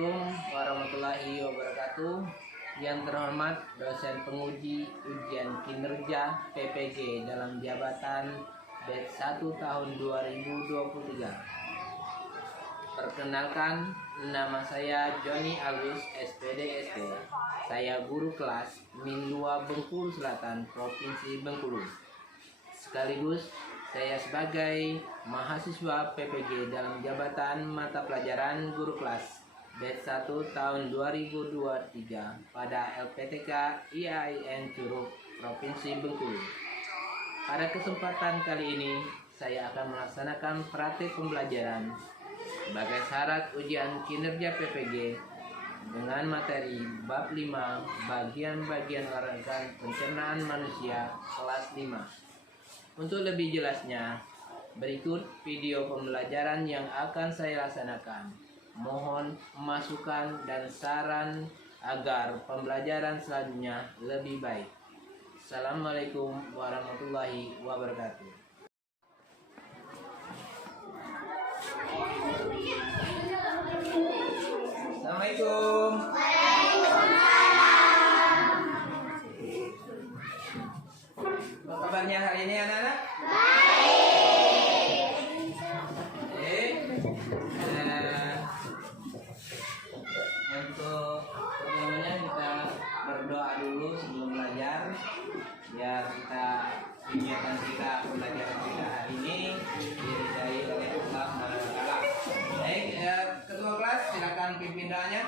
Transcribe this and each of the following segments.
Assalamualaikum warahmatullahi wabarakatuh. Yang terhormat dosen penguji ujian kinerja PPG dalam jabatan batch 1 tahun 2023. Perkenalkan, nama saya Joni Alus SPD ST. Saya guru kelas Min 2 Bengkulu Selatan, Provinsi Bengkulu. Sekaligus saya sebagai mahasiswa PPG dalam jabatan mata pelajaran guru kelas batch 1 tahun 2023 pada LPTK IAIN Curug, Provinsi Bengkulu. Pada kesempatan kali ini, saya akan melaksanakan praktik pembelajaran sebagai syarat ujian kinerja PPG dengan materi bab 5 bagian-bagian organ pencernaan manusia kelas 5. Untuk lebih jelasnya, berikut video pembelajaran yang akan saya laksanakan. Mohon masukan dan saran agar pembelajaran selanjutnya lebih baik. Assalamualaikum warahmatullahi wabarakatuh. Assalamualaikum. Apa kabarnya hari ini anak-anak? Baik. Untuk pertamanya kita berdoa dulu sebelum belajar, biar kegiatan kita pembelajaran kita hari ini diridai oleh Allah Subhanahu wa Ta'ala. Baik, ketua kelas silakan pimpin doanya.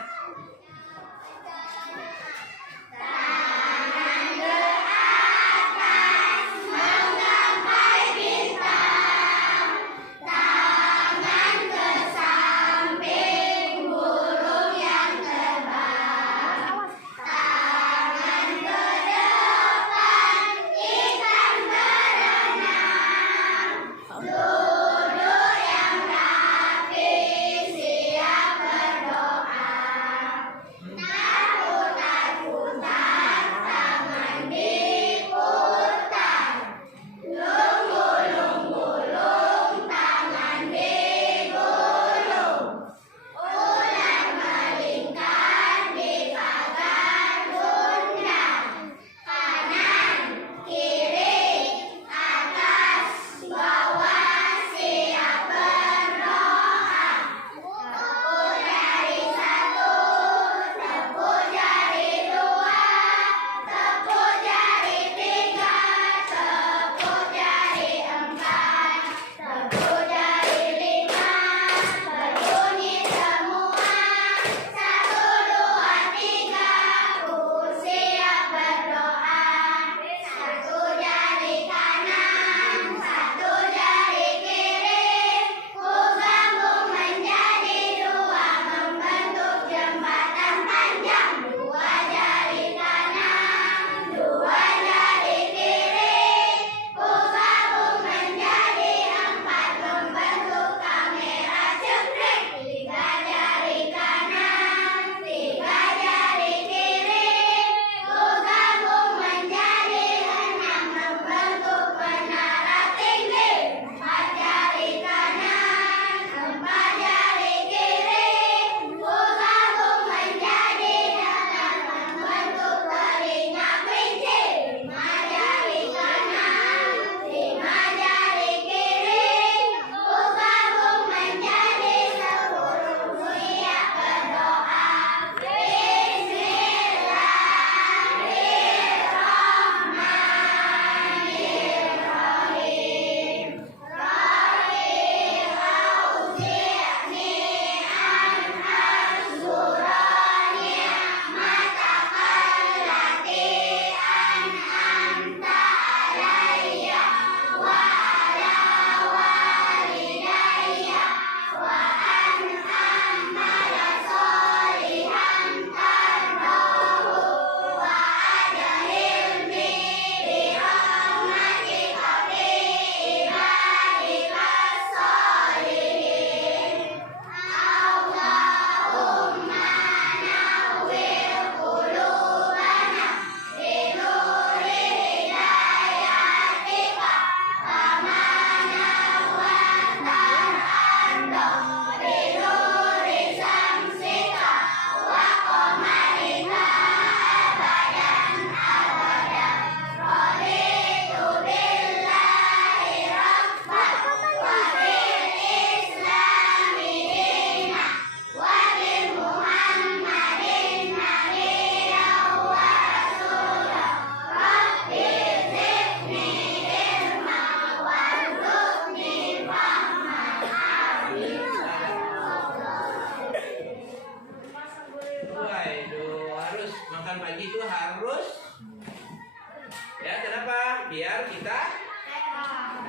kita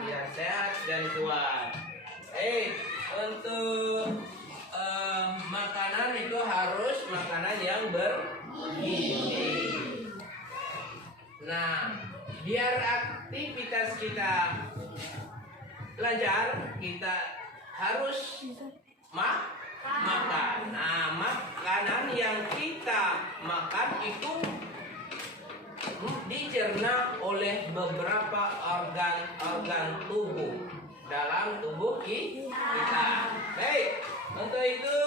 biar sehat dan kuat. Untuk makanan itu harus makanan yang bergizi. Nah, biar aktivitas kita lancar, kita harus makan. Nah, makanan yang kita makan itu dicerna oleh beberapa organ tubuh dalam tubuh kita. Baik, untuk itu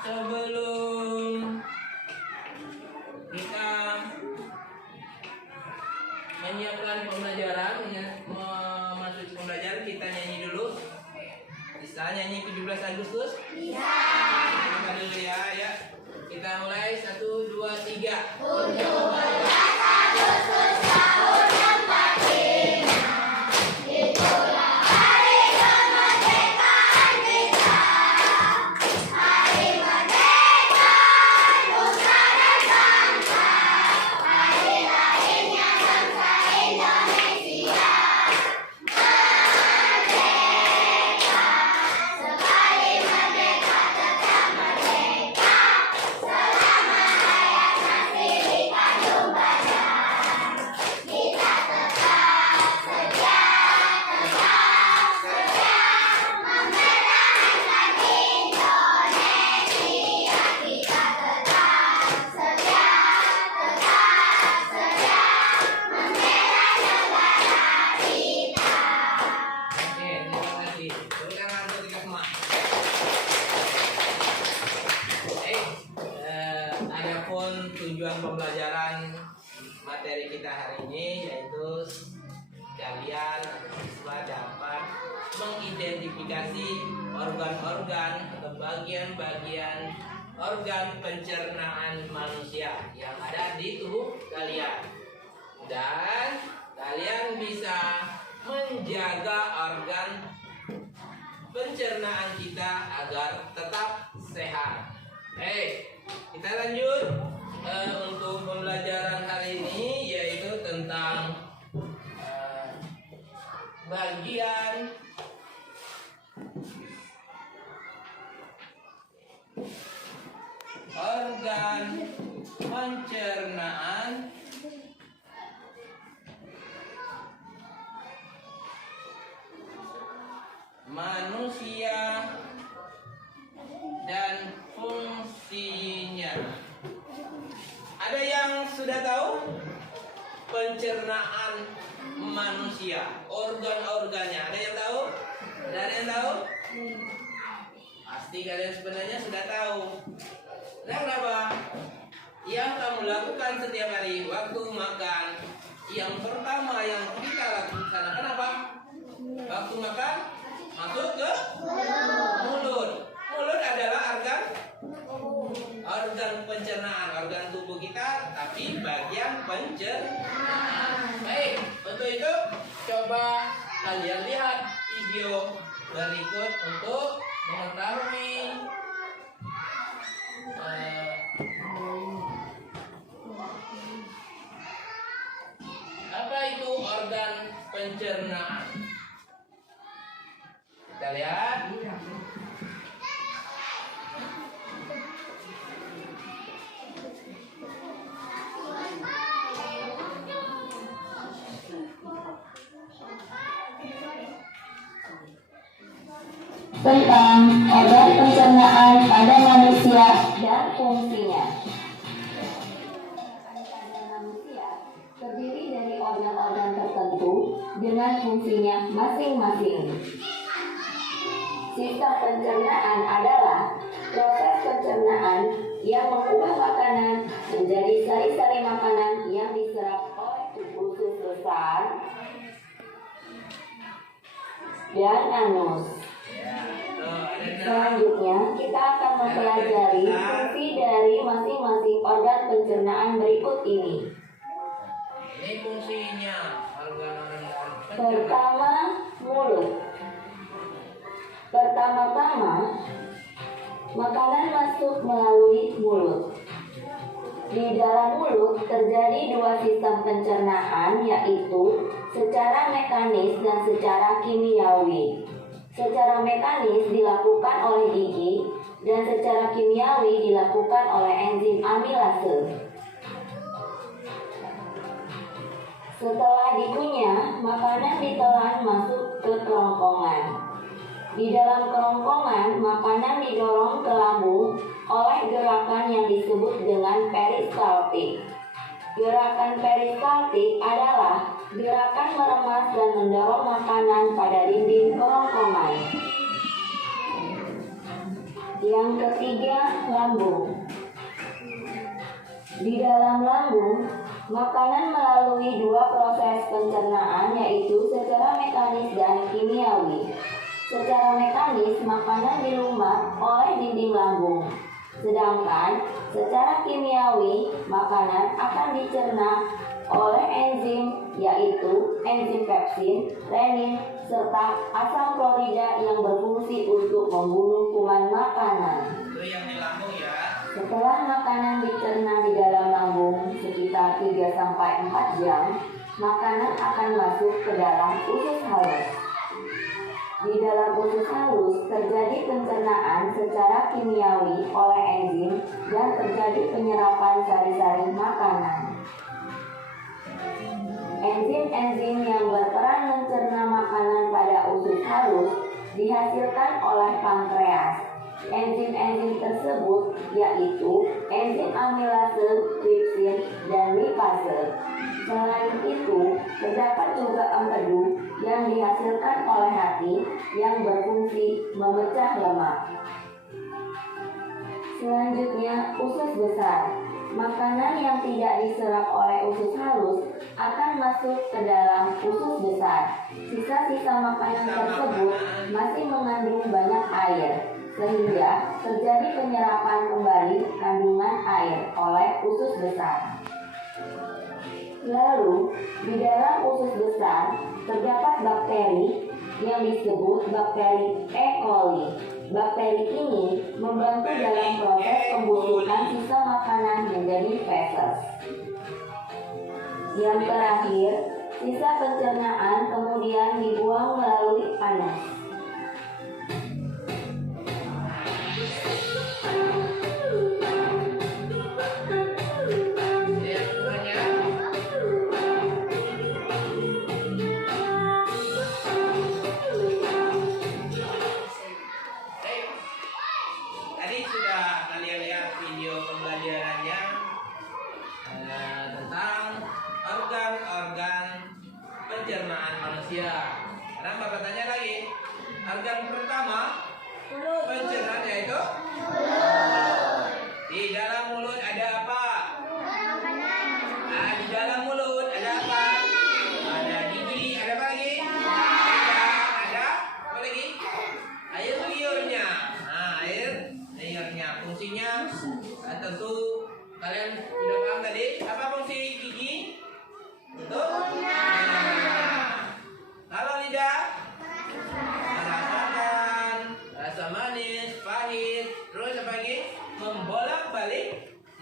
sebelum kita menyiapkan pembelajaran, memasuki pembelajaran, kita nyanyi dulu. Bisa nyanyi 17 Agustus? Bisa. Kita dulu ya. Kita mulai 1, 2, 3. 17 Agustus tahun 45. Itulah hari kemerdekaan kita. Hari merdeka nusa dan bangsa. Hari lahirnya bangsa Indonesia. Merdeka, sekali merdeka tetap merdeka. Selama hayat masih dikandung badan, kita tetap setia mempertahankan Indonesia. Kita tetap setia membela negara kita. Oke, terima kasih. Beri tangan untuk kita semua. Adapun tujuan pembelajaran materi kita hari ini yaitu kalian siswa dapat mengidentifikasi organ-organ atau bagian-bagian organ pencernaan manusia yang ada di tubuh kalian, dan kalian bisa menjaga organ pencernaan kita agar tetap sehat. Kita lanjut untuk pembelajaran hari ini, yaitu tentang bagian organ pencernaan manusia dan fungsinya. Ada yang sudah tahu pencernaan manusia, organ-organnya? Ada yang tahu? Ada yang tahu? Pasti kalian sebenarnya sudah tahu. Nah, kenapa? Yang kamu lakukan setiap hari waktu makan, yang pertama yang kita lakukan kenapa? Waktu makan masuk ke mulut. Mulut adalah organ pencernaan, organ tubuh kita, tapi bagian pencernaan. Baik, untuk itu coba kalian lihat video berikut untuk mengetahui apa itu organ pencernaan. Kita lihat. Tentang organ pencernaan pada manusia dan fungsinya. Pada manusia terdiri dari organ-organ tertentu dengan fungsinya masing-masing. Sistem pencernaan adalah proses pencernaan yang mengubah makanan menjadi sari-sari makanan yang diserap oleh usus besar dan anus. Selanjutnya, kita akan mempelajari fungsi dari masing-masing organ pencernaan berikut ini. Ini fungsinya organ-organ pencernaan. Pertama, mulut. Pertama-tama, makanan masuk melalui mulut. Di dalam mulut terjadi dua sistem pencernaan, yaitu secara mekanis dan secara kimiawi. Secara mekanis dilakukan oleh gigi dan secara kimiawi dilakukan oleh enzim amilase. Setelah dikunyah, makanan ditelan masuk ke kerongkongan. Di dalam kerongkongan, makanan didorong ke lambung oleh gerakan yang disebut dengan peristaltik. Gerakan peristaltik adalah gerakan meremas dan mendorong makanan pada dinding kerongkongan. Yang ketiga, lambung. Di dalam lambung, makanan melalui dua proses pencernaan, yaitu secara mekanis dan kimiawi. Secara mekanis, makanan dilumat oleh dinding lambung. Sedangkan secara kimiawi, makanan akan dicerna oleh enzim, yaitu enzim pepsin, renin, serta asam klorida yang berfungsi untuk membunuh kuman makanan. Itu yang di lambung ya. Setelah makanan dicerna di dalam lambung sekitar 3-4 jam, makanan akan masuk ke dalam usus halus. Di dalam usus halus terjadi pencernaan secara kimiawi oleh enzim dan terjadi penyerapan sari-sari makanan. Enzim-enzim yang berperan mencerna makanan pada usus halus dihasilkan oleh pankreas. Enzim-enzim tersebut yaitu enzim amilase, tripsin, dan lipase. Selain itu, terdapat juga empedu yang dihasilkan oleh hati yang berfungsi memecah lemak. Selanjutnya, usus besar. Makanan yang tidak diserap oleh usus halus akan masuk ke dalam usus besar. Sisa-sisa makanan tersebut masih mengandung banyak air, sehingga terjadi penyerapan kembali kandungan air oleh usus besar. Lalu, di dalam usus besar terdapat bakteri yang disebut bakteri E. coli. Bakteri ini membantu dalam proses pembusukan sisa makanan menjadi feses. Yang terakhir, sisa pencernaan kemudian dibuang melalui anus. Tadi sudah kalian lihat video pembelajarannya tentang organ-organ pencernaan manusia. Sekarang Bapak tanya lagi, organ pertama pencernaan yaitu di dalam mulut ada apa? Nah, di dalam mulut ada apa? Ada gigi, ada apa lagi? Ada apa lagi? Air liurnya. Nah, air liurnya fungsinya tentu kalian sudah paham tadi. Apa fungsi gigi? Betul? Kalau lidah, merasakan rasa manis, pahit, terus apa lagi? Membolak-balik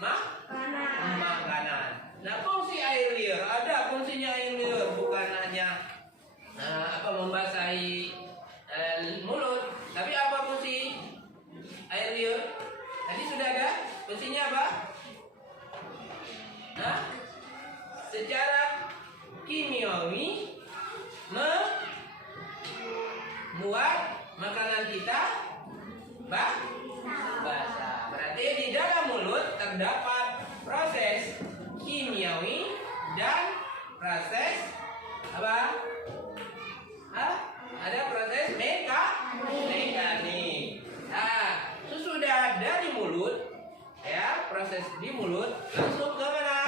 makanan. Nah, fungsi air liur ada fungsinya air liur, bukan hanya membasahi mulut, tapi apa fungsi air liur? Tadi sudah ada fungsinya apa? Nah, secara kimiawi membuat makanan kita basah. Berarti di dalam mulut terdapat proses kimiawi dan proses apa? Ada proses mekanik. Nah, sesudah dari mulut, ya proses di mulut langsung ke mana?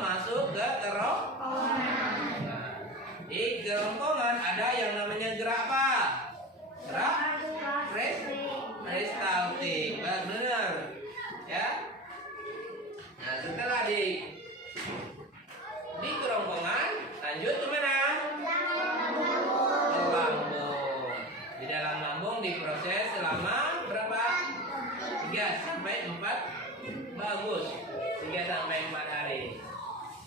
Masuk ke kerongkongan. Di kerongkongan ada yang namanya gerak apa? Gerak peristaltik. Benar, ya. Nah, setelah di kerongkongan, lanjut ke mana? Ke lambung. Di dalam lambung diproses selama berapa? 3-4 bagus. 3-4 hari.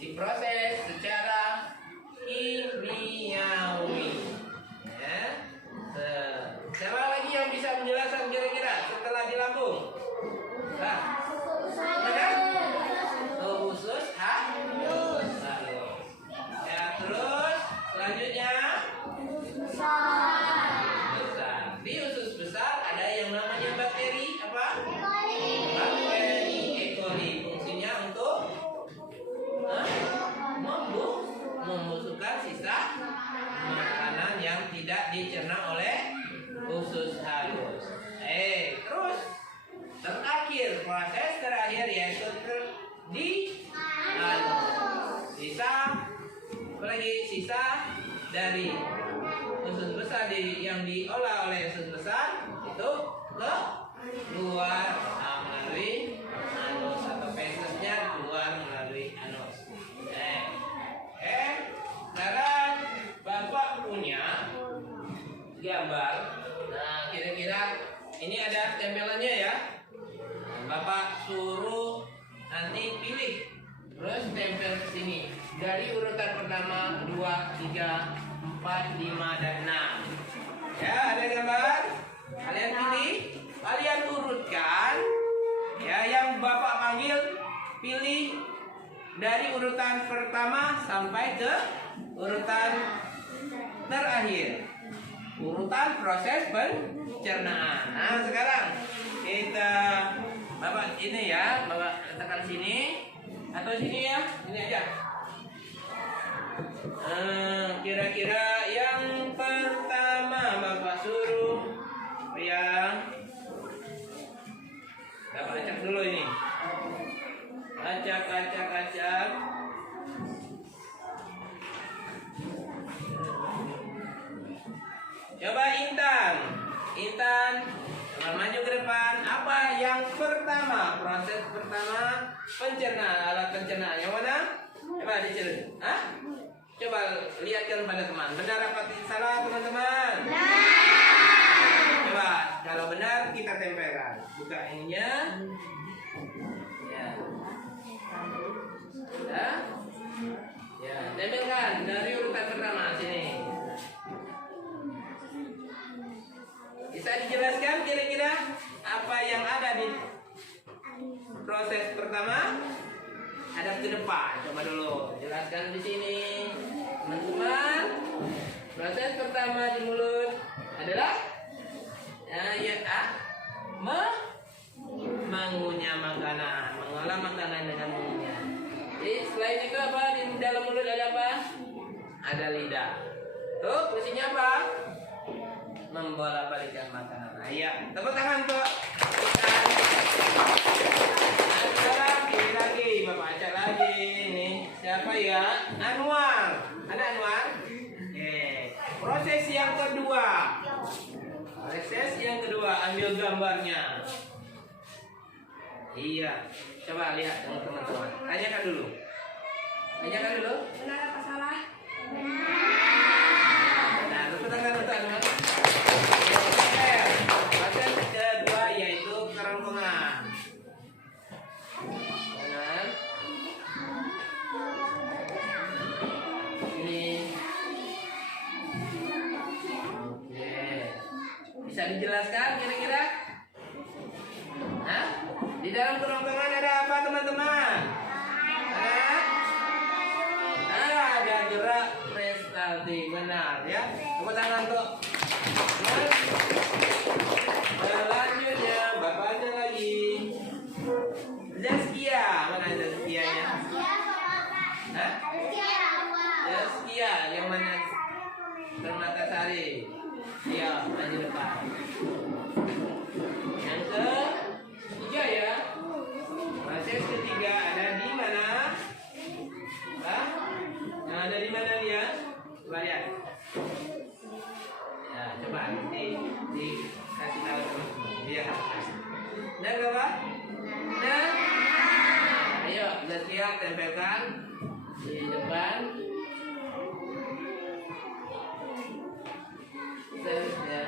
Diproses secara dicerna oleh usus halus. Terus proses terakhir yaitu di sisa dari usus besar yang diolah oleh usus besar itu keluar melalui anus atau fesesnya keluar melalui anus. Sekarang Bapak punya gambar. Nah, kira-kira ini ada tempelannya ya. Bapak suruh nanti pilih, terus tempel ke sini dari urutan pertama, 2, 3, 4, 5, dan 6. Ya, ada gambar. Kalian pilih, kalian urutkan. Ya, yang Bapak panggil pilih dari urutan pertama sampai ke urutan terakhir. Urutan proses pencernaan. Nah, sekarang kita Bapak ini ya, Bapak letakkan sini atau sini ya, ini aja. Kira-kira yang pertama Bapak suruh ya, Bapak acak dulu ini. Acak. Coba Intan, maju ke depan. Apa yang pertama? Proses pertama pencernaan, alat pencernaan yang mana? Coba diceritakan. Coba lihatkan pada teman. Benar apa salah teman-teman? Coba kalau benar kita tempelkan. Buka ininya. Ya, tempelkan dari urutan pertama sini. Bisa dijelaskan kira-kira apa yang ada di proses pertama? Hadap ke depan. Coba dulu jelaskan di sini, teman-teman. Proses pertama di mulut adalah mengunyah makanan, mengolah makanan dengan mengunyah. Jadi selain itu apa di dalam mulut ada apa? Ada lidah. Tuh fungsinya apa? Membolak-balikkan makanan. Iya, tepuk tangan untuk sekarang pilih lagi, Bapak acak lagi. Nih, siapa ya? Anwar. Ada Anwar? Proses yang kedua, ambil gambarnya. Iya, coba lihat teman-teman. Tanyakan dulu. Benar apa salah? Nah, tepuk tangan untuk Anwar. Proses kedua yaitu kerongkongan. Benar. Ini. Oke. Bisa dijelaskan kira-kira? Di dalam kerongkongan ada apa teman-teman? Ada gerak peristaltik, benar ya. Tepuk tangan untuk. Selanjutnya bapaknya lagi. Zaskia, mana Zaskianya? Zaskia, yang mana? Permatasari. Iya, maju depan. Yang ketiga ya. Proses ketiga ada di mana? Ada di mana dia? Coba lihat. Ya, coba dikasih tahu teman-teman. Dia nah, apa? Nah, ayo Zaskia tempelkan di depan. Selanjutnya.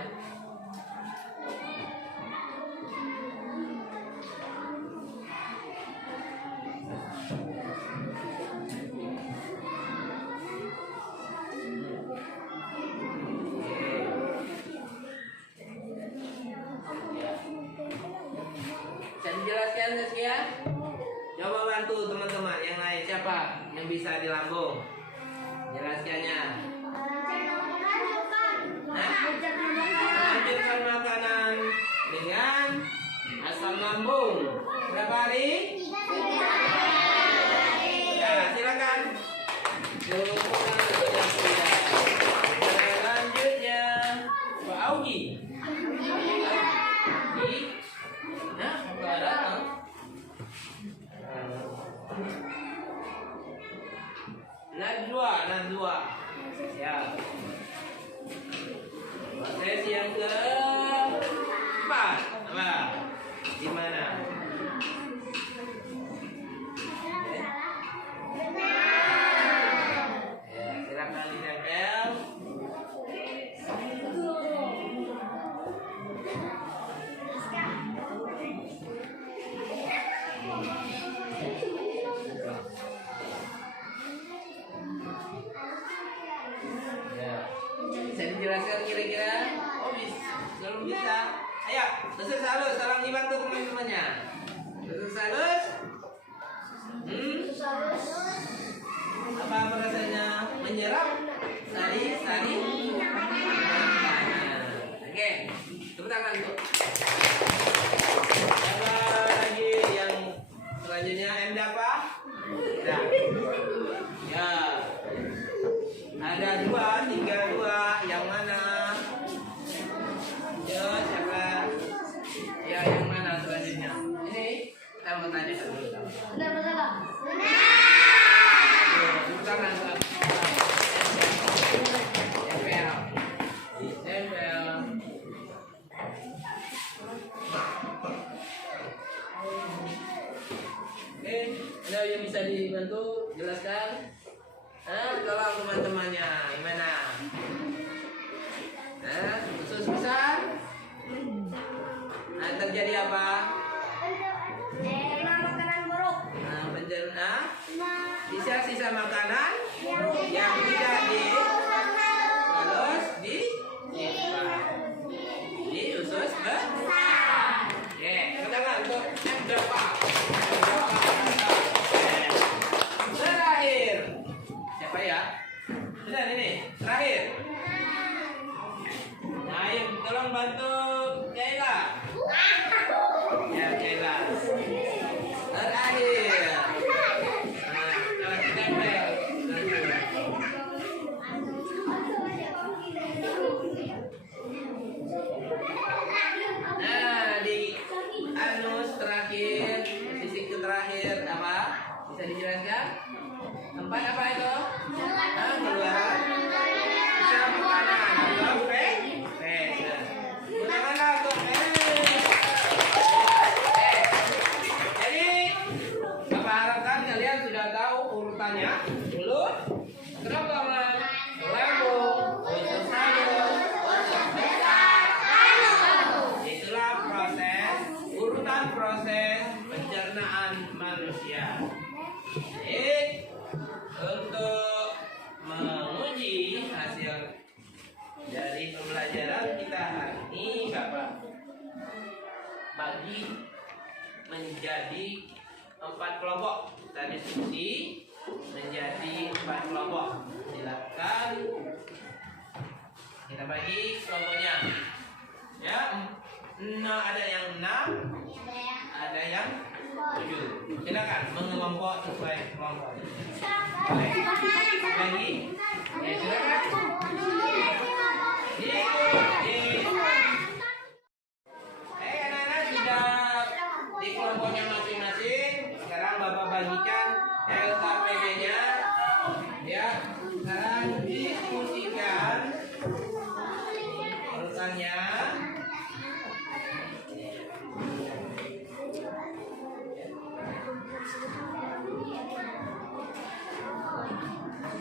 Jelaskan Zaskia. Coba bantu teman-teman yang lain, siapa yang bisa di lambung? Jelaskannya. Lanjutkan makanan dengan asam lambung. Berapa hari? 3 hari. Ya, silakan. Selanjutnya. 2. Ya. Proses yang keempat. Apa? Gimana? Ya, silakan ditempel. Ya. Bisa dijelaskan kira-kira? Oh bisa, belum bisa. Ayo, Ustaz Salus, tolong dibantu teman-temannya. Ustaz Salus? Apa rasanya? Menyerap? Sari? Oke, tepuk tangan tuh. Siapa lagi yang selanjutnya? Enda apa? Nah. Ya. Ada 2, 3, 2. Yang mana? Yo, siapa? Ya, yang mana selanjutnya? Ini kita mau tanya dulu. Benar. Tepuk tangan. Tempel. Oke, ada yang bisa dibantu jelaskan? Tolong teman-temannya, gimana? Usus besar? Terjadi apa? Makanan buruk. Sisa-sisa makanan yang tidak dibalas di usus besar. Oke, tangan untuk berapa? Terakhir. Siapa ya? Benar ini, terakhir. Nah, ayo tolong bantu Kaila. Ya, Kaila. Terakhir. Nah, tempel. Nah, di anus terakhir, sisi terakhir apa? Bisa dijelaskan? Tempat apa itu? Keluaran. Bisa makanan. Bagaimana tuh? Jadi, Bapak harapkan kalian sudah tahu urutannya. Mulut, kerongkongan, lambung, usus halus, usus besar. Itulah urutan proses pencernaan manusia. Jadi, untuk menguji hasil dari pembelajaran kita hari ini, Bapak bagi menjadi 4 kelompok. Kita diskusi menjadi 4 kelompok. Silakan kita bagi kelompoknya. Ya, ada yang 6, ada yang 7. Silakan mengelompok sesuai kelompok. Lagi, ya silakan. Anak-anak sudah di kelompoknya masing-masing. Sekarang Bapak bagikan LKPD-nya. Ya, sekarang diskusikan urutannya.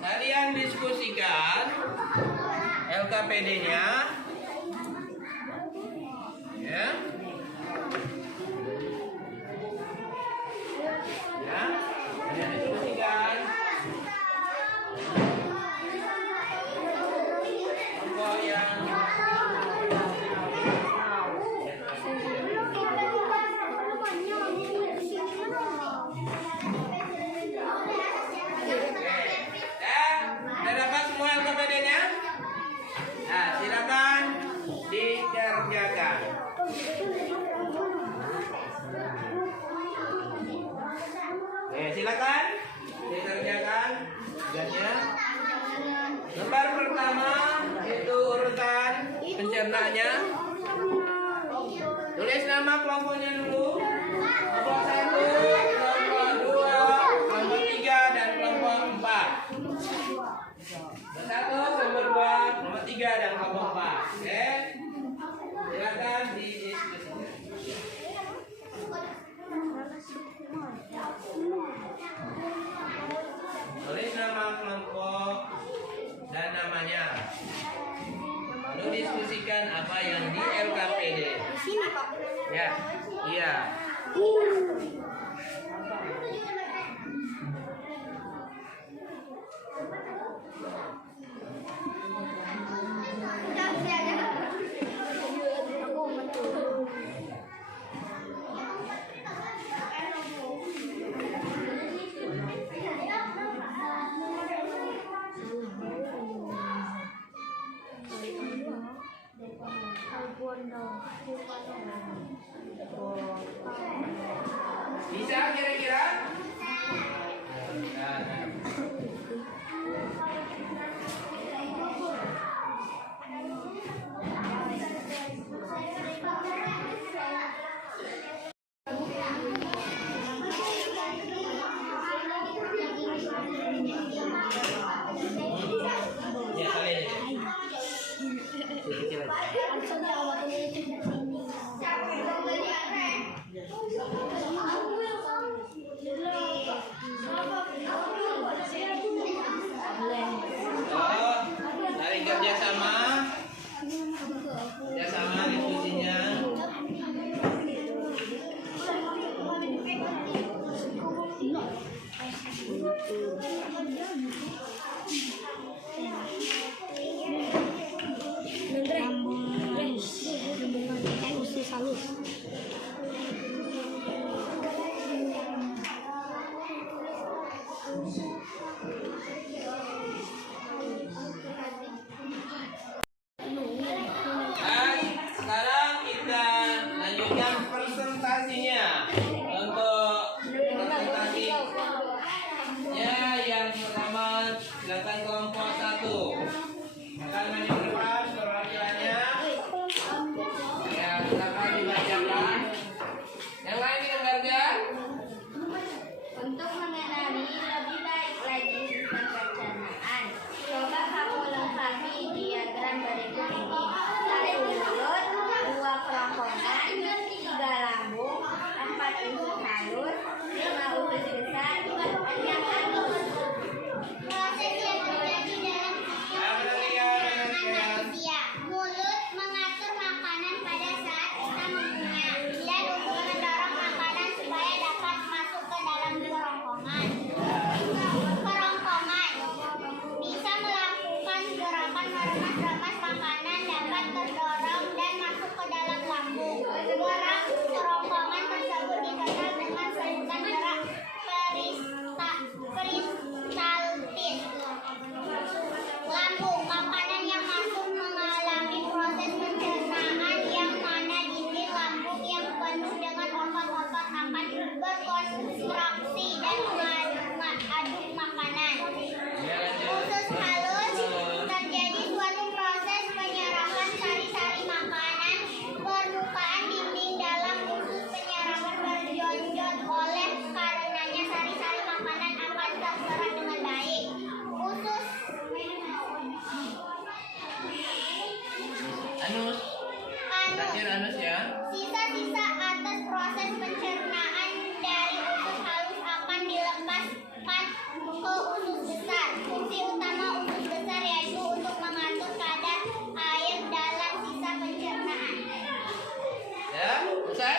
Kalian diskusikan LKPD-nya. Ya. Ya, kalian diskusikan. Kelompok yang sudah dapat semua LKPD-nya? Nah, silakan dikerjakan. Silakan dikerjakan tugasnya. Lembar pertama itu urutan pencernaannya. Tulis nama kelompoknya dulu. Kelompok 1, kelompok 2, kelompok 3, dan kelompok 4. 1, nomor 2, nomor 3 dan nomor 4. Oke. Silakan didiskusikan. Tulis nama kelompok dan namanya. Lalu diskusikan apa yang di LKPD. Di sini, Pak. Ya, iya. Bisa kira-kira? Ya, kalian ini. Sedikit lagi. Oh, dari kerjasama diskusinya. Dan sekarang kita lanjutkan presentasinya. Untuk presentasinya yang pertama silakan kelompok 1 akan maju ke depan perwakilannya. Ya, silakan dibacakan. Yang lain didengarkan. Untuk mengenali lebih baik lagi sistem pencernaan, coba kamu lengkapi diagram berikut ini. 1 mulut, 2 kerongkongan, 3 lambung, 4 usus halus, 5 usus besar, 6 anus. Proses yang terjadi dalam manusia. Mulut mengatur makanan pada saat kita mengunyah dan untuk mendorong makanan supaya dapat masuk ke dalam kerongkongan. Kerongkongan bisa melakukan gerakan meremas-remas makanan dapat terdorong dan masuk ke dalam lambung. Gerak kerongkongan tersebut dikenal dengan sebutan gerak peristaltis. Lambung, makanan yang masuk mengalami proses pencernaan yang mana dinding lambung yang penuh dengan otot-otot akan berkonstruksi dan mengaduk makanan. Usus halus, terjadi suatu proses penyerapan sari-sari makanan. Permukaan dinding dalam usus penyerapan berjonjol, oleh karenanya sari-sari makanan akan terserap dengan baik. Usus Anus. Terakhir anus ya. Sisa-sisa atas proses pencernaan dari usus halus akan dilepaskan ke usus besar. Fungsi utama usus besar yaitu untuk mengatur kadar air dalam sisa pencernaan. Ya, selesai?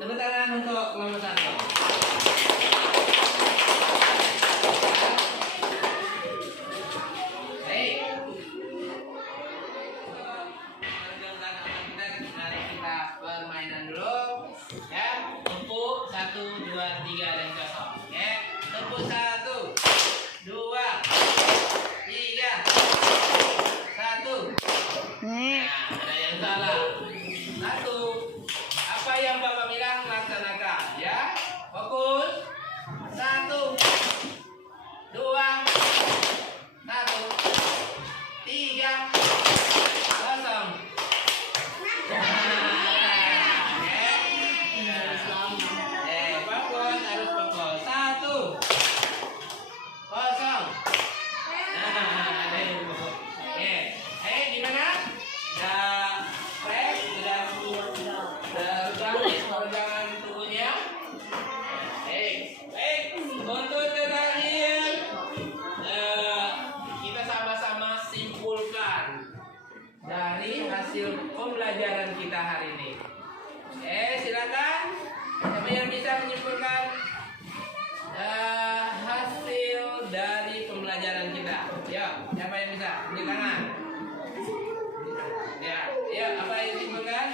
Tepuk tangan untuk kelompok 1. Baik. dari hasil pembelajaran kita hari ini. Silakan. Siapa yang bisa menyimpulkan hasil dari pembelajaran kita? Ya, siapa yang bisa? Tunjuk tangan. Ya, apa yang disimpulkan?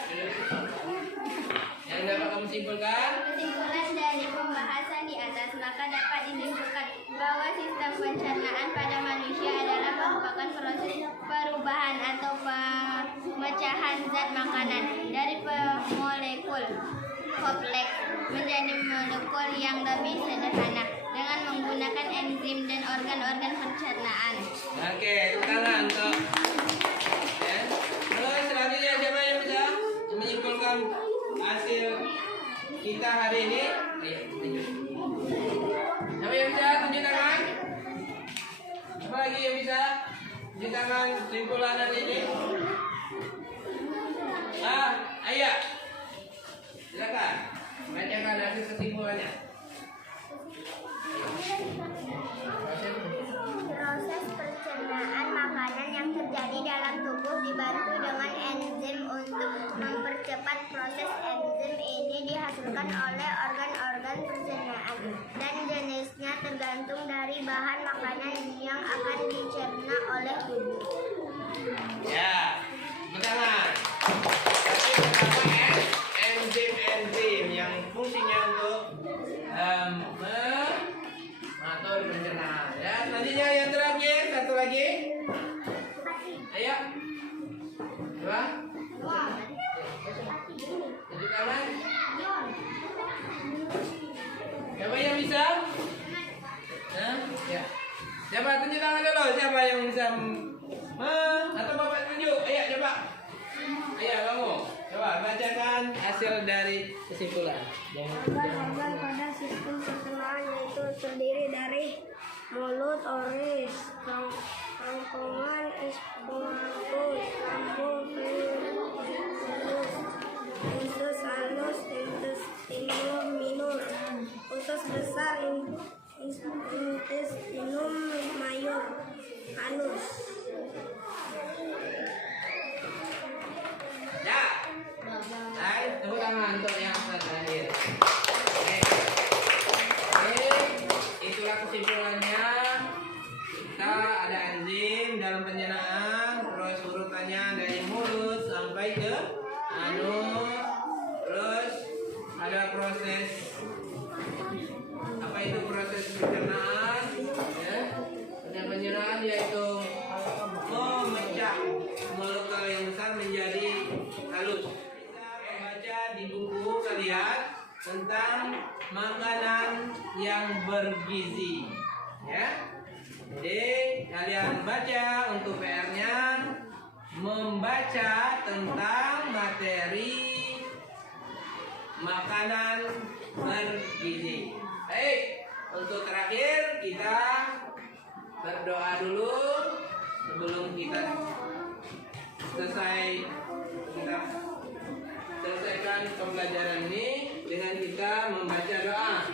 Yang dapat kamu simpulkan? Kesimpulan dari pembahasan di atas, maka dapat disimpulkan bahwa sistem pencernaan pada manusia adalah merupakan proses perubahan atau pemecahan zat makanan dari molekul kompleks menjadi molekul yang lebih sederhana dengan menggunakan enzim dan organ-organ pencernaan. Oke, tepuk tangan untuk. Ya. Terus selanjutnya siapa yang bisa menyimpulkan hasil kita hari ini? Ayo, tunjuk. Siapa yang bisa tunjuk tangan? Siapa lagi yang bisa tunjuk tangan kesimpulan hari ini? Ayo. Silakan. Bacakan hasil kesimpulannya. Proses pencernaan makanan yang terjadi dalam tubuh dibantu dengan enzim untuk mempercepat proses. Enzim ini dihasilkan oleh organ-organ pencernaan dan jenisnya tergantung dari bahan makanan yang akan dicerna oleh tubuh. Ya, pertama. Tapi pertama enzim yang fungsinya untuk mengatur pencernaan. Ya, selanjutnya yang terakhir satu lagi. Ayo. Dua. Tunjuk tangan. Siapa yang bisa? Ya. Siapa tunjuk tangan dulu? Siapa yang bisa? Atau bapak tunjuk? Ayo coba. Ayo kamu. Coba bacakan hasil dari kesimpulan. Organ-organ pada sistem pencernaan yaitu terdiri dari mulut, oris, rongkongan, esophagus, lambung, usus halus, intestinum minor, usus besar, intestinum mayor, anus. Ya. Baik, tepuk tangan untuk yang terakhir. Itulah kesimpulannya. Kita ada enzim dalam pencernaan, terus urutannya dari mulut sampai ke anus, terus ada proses apa itu proses pencernaan? Ya, pencernaan yaitu memecah molekul yang besar menjadi halus. Kita membaca di buku kalian tentang makanan yang bergizi, ya. Jadi kalian baca untuk PR-nya membaca tentang materi makanan bergizi. Baik, untuk terakhir kita berdoa dulu sebelum kita selesaikan pembelajaran ini dengan kita membaca doa.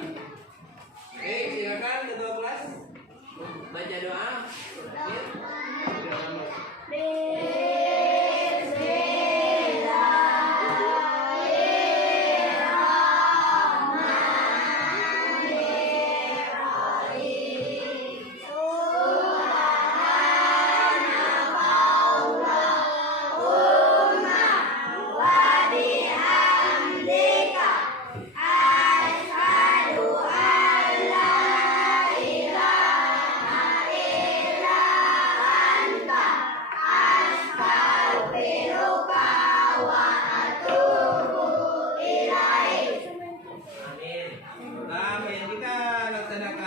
Oke, silakan ketua kelas baca doa. Amin. Apa yang kita laksanakan